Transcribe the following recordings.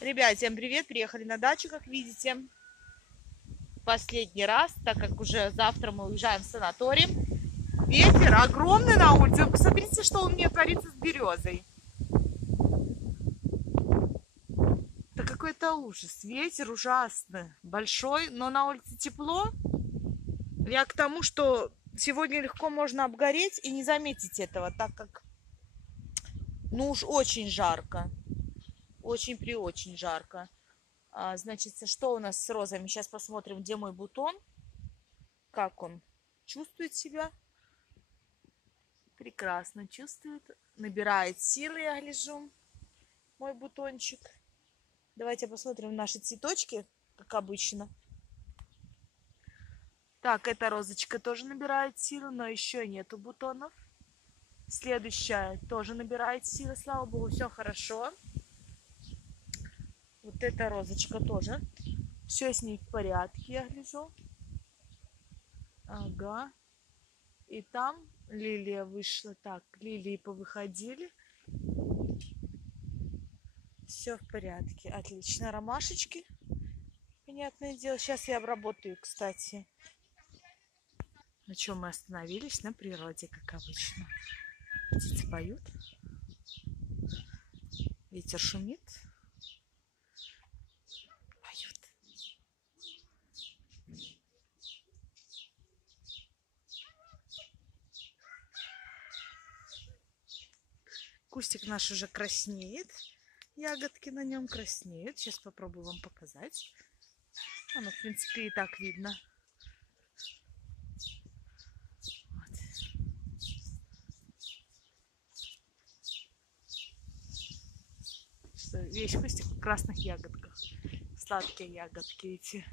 Ребят, всем привет! Приехали на дачу, как видите. Последний раз, так как уже завтра мы уезжаем в санаторий. Ветер огромный на улице. Вы посмотрите, что у меня творится с березой. Это какой-то ужас. Ветер ужасный, большой, но на улице тепло. Я к тому, что сегодня легко можно обгореть и не заметить этого, так как, ну уж очень жарко. Очень-преочень жарко. Значит, что у нас с розами? Сейчас посмотрим, где мой бутон. Как он чувствует себя? Прекрасно чувствует. Набирает силы, я гляжу, мой бутончик. Давайте посмотрим наши цветочки, как обычно. Так, эта розочка тоже набирает силы, но еще нету бутонов. Следующая тоже набирает силы, слава богу, все хорошо. Вот эта розочка тоже. Все с ней в порядке, я гляжу. Ага. И там лилия вышла. Так, лилии повыходили. Все в порядке. Отлично. Ромашечки. Понятное дело. Сейчас я обработаю, кстати. На чем мы остановились? На природе, как обычно. Птицы поют. Ветер шумит. Поют. Кустик наш уже краснеет. Ягодки на нем краснеют. Сейчас попробую вам показать. Оно, в принципе, и так видно. Вот. Весь кустик в красных ягодках. Сладкие ягодки эти.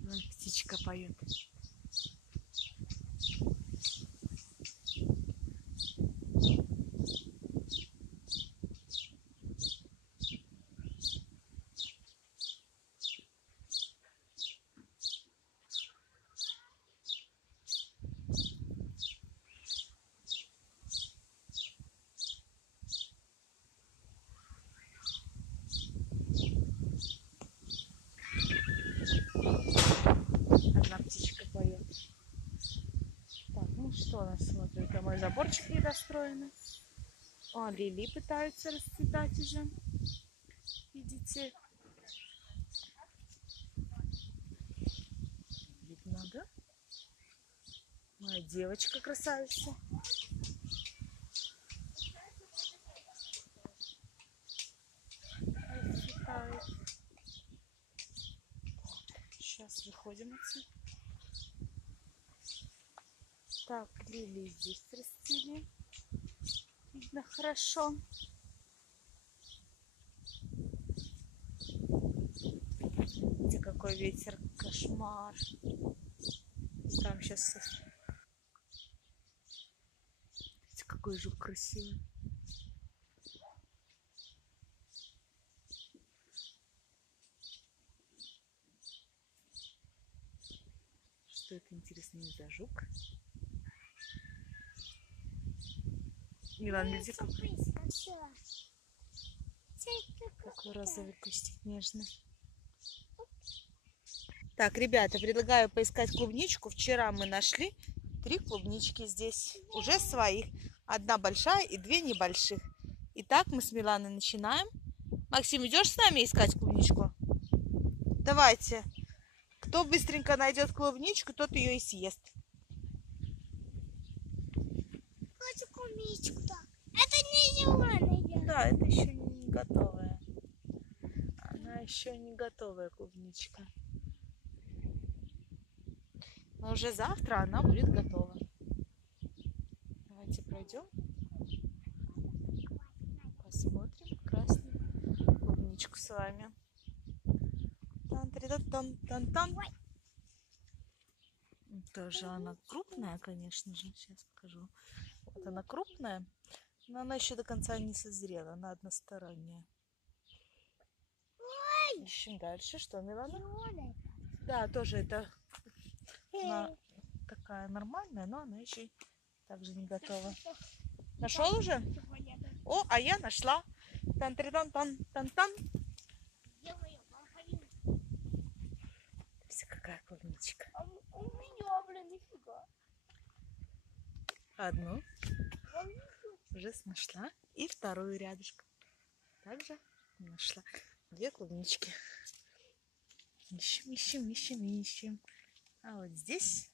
Вон птичка поет. Одна птичка поет. Так, ну что у нас смотрит? Это мой заборчик недостроенный. О, лилии пытаются расцветать уже. Видите? Видно, да? Моя девочка красавица. Расцветает. Сейчас выходим отсюда. Так, лилии здесь расцвели. Видно хорошо. Видите, какой ветер, кошмар. Там сейчас... Видите, какой жук красивый. Что это, интересно, не за жук? Милан, видите, какой розовый кустик нежный. Так, ребята, предлагаю поискать клубничку. Вчера мы нашли 3 клубнички здесь, уже своих. Одна большая и 2 небольших. Итак, мы с Миланой начинаем. Максим, идешь с нами искать клубничку? Давайте. Кто быстренько найдет клубничку, тот ее и съест. Хочу клубничку-то. Это не зеленая. Да, это еще не готовая. Она еще не готовая клубничка. Но уже завтра она будет готова. Давайте пройдем. Посмотрим красную клубничку с вами. Тан-тан-тан-тан-тан. Тоже она крупная, конечно же. Сейчас покажу. Вот она крупная, но она еще до конца не созрела. Она односторонняя. Ищем дальше. Что, Милана? Да, тоже это она такая нормальная, но она еще также не готова. Нашел уже? О, а я нашла. Тан-тан-тан-тан-тан. клубничка. У меня, блин, нифига. Одну уже нашла. И вторую рядышком. Также нашла 2 клубнички. Ищем, ищем, ищем, ищем. А вот здесь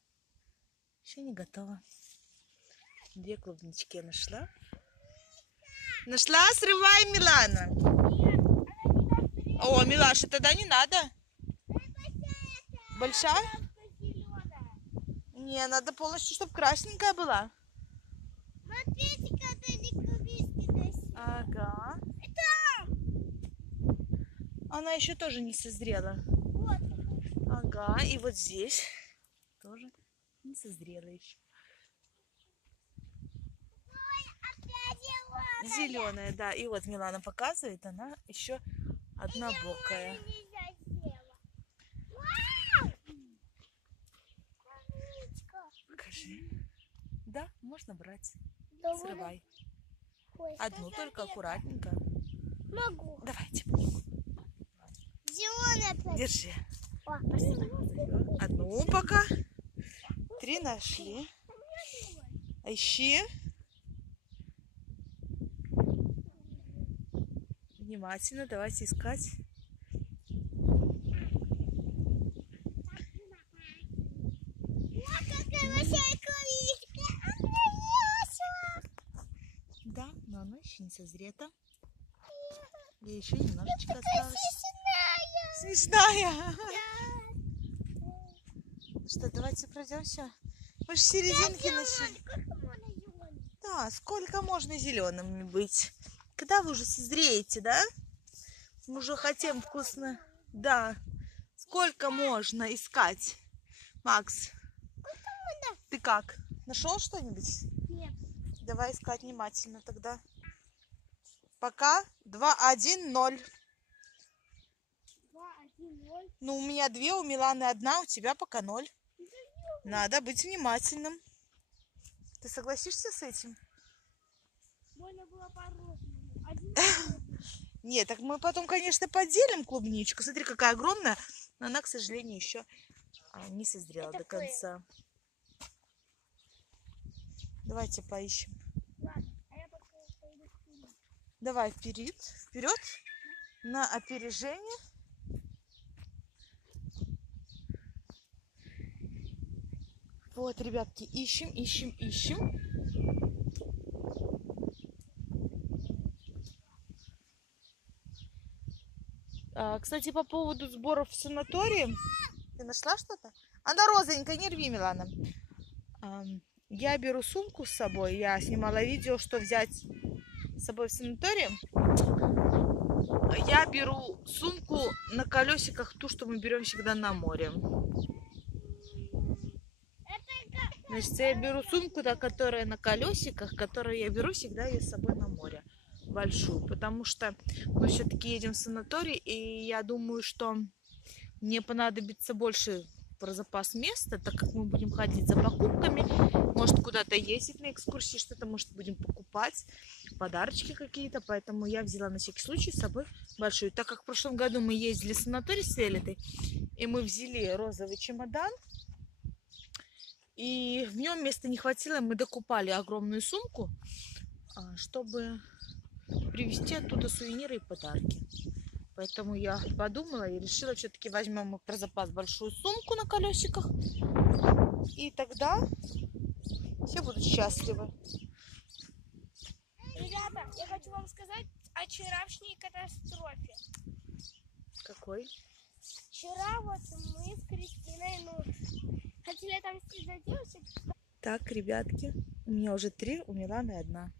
еще не готово. 2 клубнички я нашла. Нашла, срывай, Милана. О, Милаша, тогда не надо. Большая? Не, надо полностью, чтобы красненькая была. Смотрите, какие клубнички. Ага. Она еще тоже не созрела. Вот. Ага, и вот здесь тоже не созрела еще. Зеленая, да. И вот Милана показывает, она еще однобокая. Покажи. Да, можно брать. Срывай. Одну только аккуратненько. Могу. Давайте. Зеленая. Держи. О, спасибо. Одну пока. 3 нашли. Ищи. Внимательно, давайте искать. Вот какая большая клубничка. Да, но она еще не созрета. И еще немножечко осталось. Смешная. Ну что, давайте пройдемся. Мы же в серединке начали. Да, сколько можно зелеными быть? Когда вы уже созреете, да? Мы уже хотим вкусно. Да. Сколько можно искать? Макс, ты как? Нашел что-нибудь? Нет. Давай искать внимательно тогда. Пока 2-1-0. 2-1-0. Ну, у меня 2, у Миланы 1, у тебя пока 0. Надо быть внимательным. Ты согласишься с этим? Можно было по-розному. Нет, так мы потом, конечно, поделим клубничку. Смотри, какая огромная. Но она, к сожалению, еще не созрела до конца. Давайте поищем. Ладно, а я пока пойду вперед. Давай вперед, вперед, на опережение. Вот, ребятки, ищем, ищем, ищем. Кстати, по поводу сборов в санатории. Ты нашла что-то? Она розовенькая, не рви, Милана. Я беру сумку с собой. Я снимала видео, что взять с собой в санаторий. Я беру сумку на колесиках, ту, что мы берем всегда на море. Значит, я беру сумку, да, которая на колесиках, которую я беру всегда ее с собой на море. Большую, потому что мы все-таки едем в санаторий, и я думаю, что мне понадобится больше про запас места, так как мы будем ходить за покупками, может куда-то ездить на экскурсии, что-то, может, будем покупать, подарочки какие-то, поэтому я взяла на всякий случай с собой большую. Так как в прошлом году мы ездили в санаторий с Элитой, и мы взяли розовый чемодан, и в нем места не хватило, мы докупали огромную сумку, чтобы привезти оттуда сувениры и подарки. Поэтому я подумала и решила, все-таки возьмем мы про запас большую сумку на колесиках. И тогда все будут счастливы. Ребята, я хочу вам сказать о вчерашней катастрофе. Какой? Вчера вот мы с Кристиной, хотели отомстить за девушек. Так, ребятки, у меня уже 3, у Миланы 1.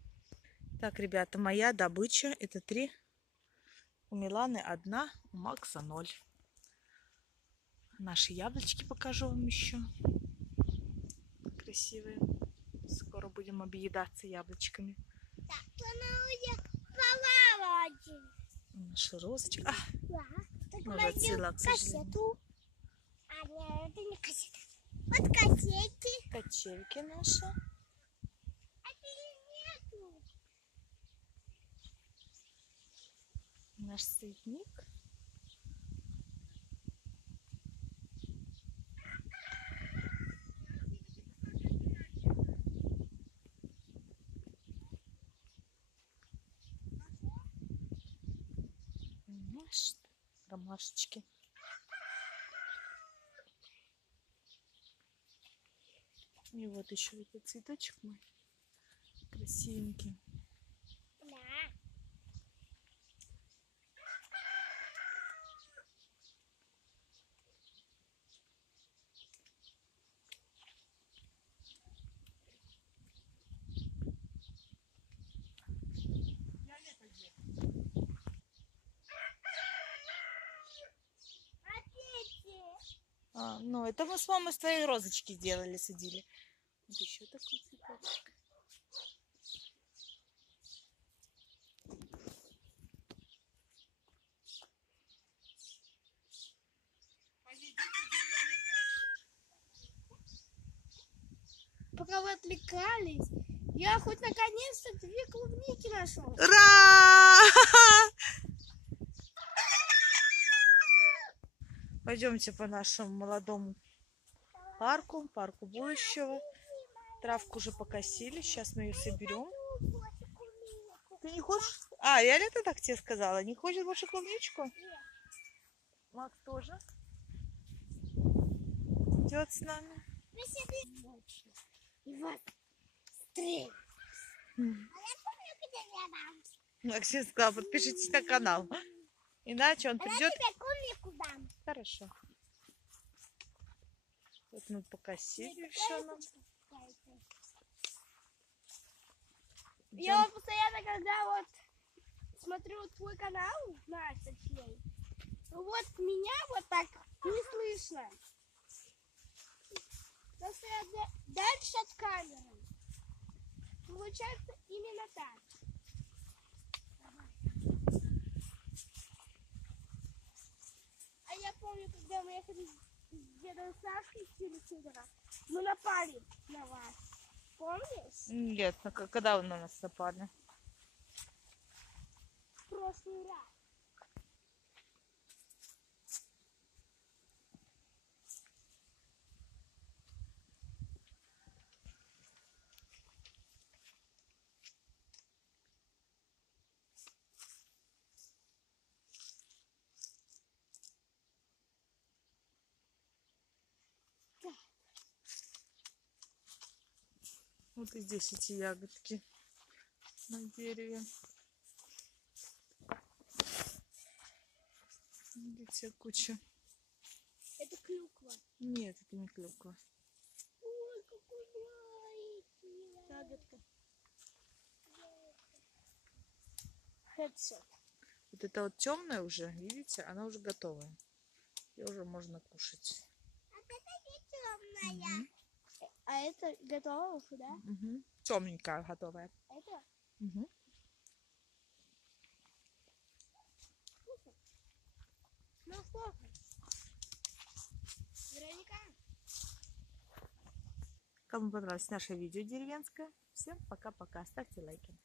Так, ребята, моя добыча это 3. У Миланы 1, у Макса 0. Наши яблочки покажу вам еще. Красивые. Скоро будем объедаться яблочками. Так, она уже попала один. Наша розочка. Да. Так Уже отцвела, к сожалению. кассету. А, нет, это не кассета. Вот кассеты. Качельки наши. А нету. Наш цветник. Ромашечки. И вот еще этот цветочек мой. Красивенький. Да. Ну, это мы с мамой с твоей розочки сделали, садили. Вот еще такой цветочек. Пока вы отвлекались, я хоть наконец-то 2 клубники нашел. Ура! Пойдемте по нашему молодому парку будущего. Травку уже покосили, сейчас мы ее соберем. Ты не хочешь? Виолетта так тебе сказала, не хочет больше клубничку? Макс тоже идет с нами. Максим сказал, подпишитесь на канал. Иначе он придет. Хорошо. Вот мы покосили еще нам. Я вот постоянно, когда вот смотрю твой канал, наш, точнее, вот меня вот так не слышно. Потому что я дальше от камеры. Получается именно так. А я помню, когда мы ехали с дедом Сашкой с телевизора, мы напали на вас. Помнишь? Нет, когда вы на нас напали? В прошлый раз. Вот и здесь эти ягодки на дереве. Видите, куча. Это клюква. Нет, это не клюква. Ой, какой маленький. Ягодка. Headshot. Вот это вот темная уже, видите, она уже готовая. Ее уже можно кушать. А это не темная. А это готово уже, да? Угу. Темненькая готовая. Это? Угу. Ну сколько? Вероника? Кому понравилось наше видео деревенское, всем пока-пока. Ставьте лайки.